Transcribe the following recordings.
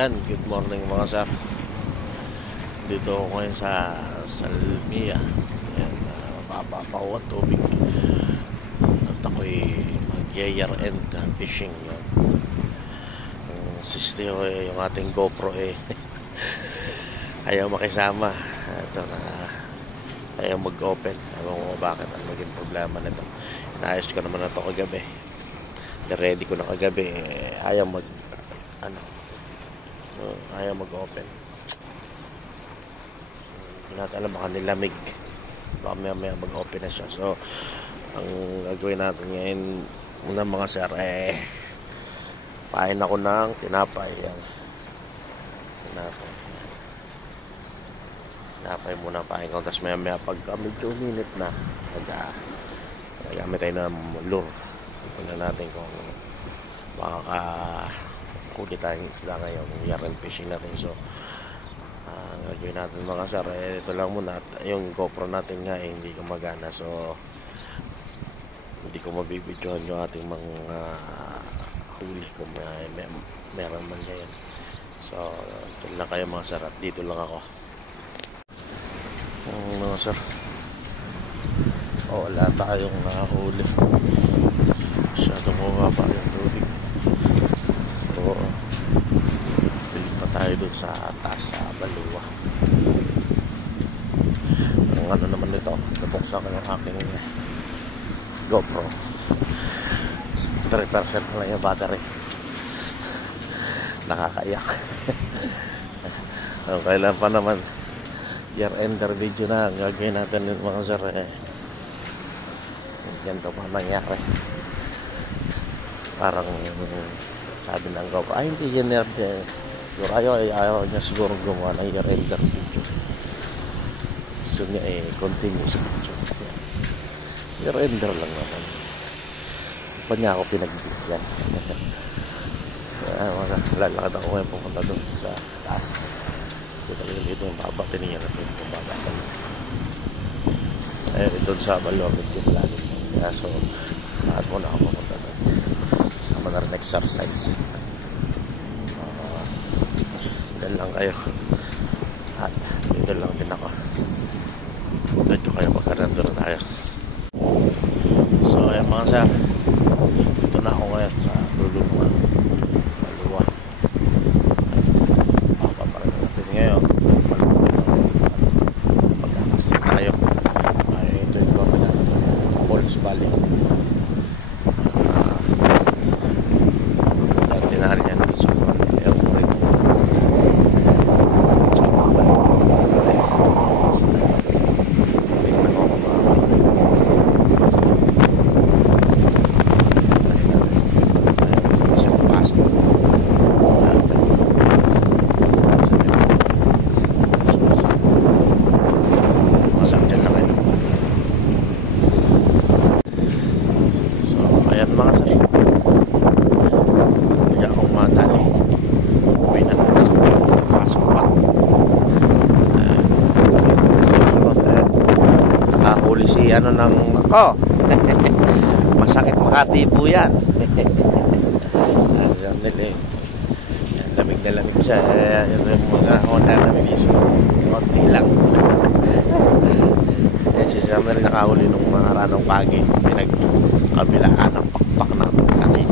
Ayan, good morning mga sir. Dito ako ngayon sa Salmia. Ayan, mapapaw at tubig. At ako'y mag-year end fishing. Yung sisti ko yung ating GoPro ayaw makisama. Ito na ayaw mag-open. Ewan ko bakit ang maging problema nito. Inaayos ko naman na ito kagabi. Ready ko na kagabi. Ayaw ayaw mag-open. Hindi natin alam, baka nilamig, baka maya mag-open na siya. So ang gagawin natin ngayon muna mga sir, pain ako ng tinapay. Yan, tinapay muna, pain ko. Tapos maya pagka medyo minute na, gamit tayo ng lure. Tignan natin kung makakahuli tayong isda ngayon, year end fishing natin. So gagawin natin mga sir, ito lang muna. Yung GoPro natin nga hindi gumagana, so hindi ko mabibidyohan yung ating mga huli kung meron man ngayon. So ito lang kayo mga sir, at dito lang ako mga sir. Wala tayong huli, masyadong mababa yung tubig. So pilit pa tayo dun sa taas sa Baluwa. Ang ano naman nito, nabuksan ko yung aking GoPro. 3% lang yung battery. Nakakaiyak. Kailan pa naman year ender video na ang gagawin natin mga sir. Ganito pa nangyari. Parang sabi ng GoPro, hindi yan ayaw niya siguro gumawa ng year ender video. Gusto niya continuous video. Year ender lang naman. Pa niya ako pinagbigyan. So lalakad ako ngayon pupunta doon sa taas. So talagang dito yung baba, tinignan natin yung baba. Doon sa Baluwa medyo malalim. Kaya so lahat muna ako pupunta doon. Sama na rin exercise. Dyan lang kayo. At dito lang din ako. Dito kayo magkarandor tayo. So ayan mga sir, dito na ako ngayon sa Lulungan Baluwa. Papaparin natin ngayon magkakasting tayo. Ito yung gawin natin Falls Valley. Tinahari niya dito sa si ano ng ako. Masakit makatibo yan. Lamig na lamig siya. Yung mga Honda na miso, konti lang. Si Sam na rin nakahuli nung mga aranong pagi. Pinagkabilaan ng pakpak na laki.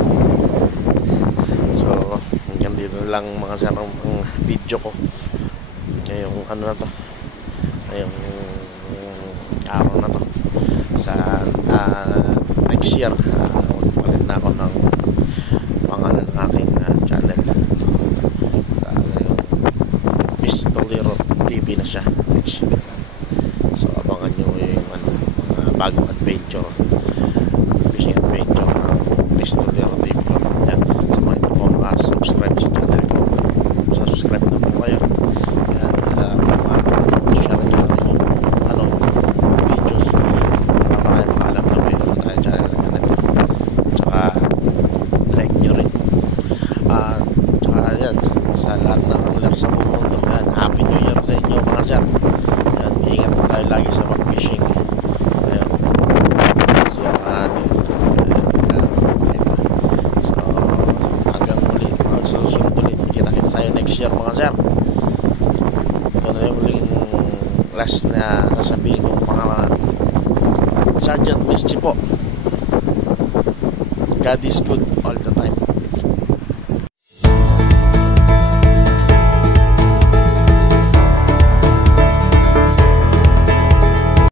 So hanggang dito lang mga sarang video ko. Yung ano na to, yung araw na to sa next year. Magpalit na ako ng pangalan ng aking channel. Yung Pistolero TV na siya next year. So abangan nyo yung bagong adventure, fishing adventure ng Pistolero TV. Yan. So mga ito po subscribe sa channel ko, subscribe na po kayo. Sa lahat ng angler sa buong mundo, happy new year sa inyo mga sir. Ingat po tayo lagi sa mag-fishing. Ayan. next year mga sir. Ito na yung huling last na sasabihin kong pangalan. Sergeant Mischi po. God is good all the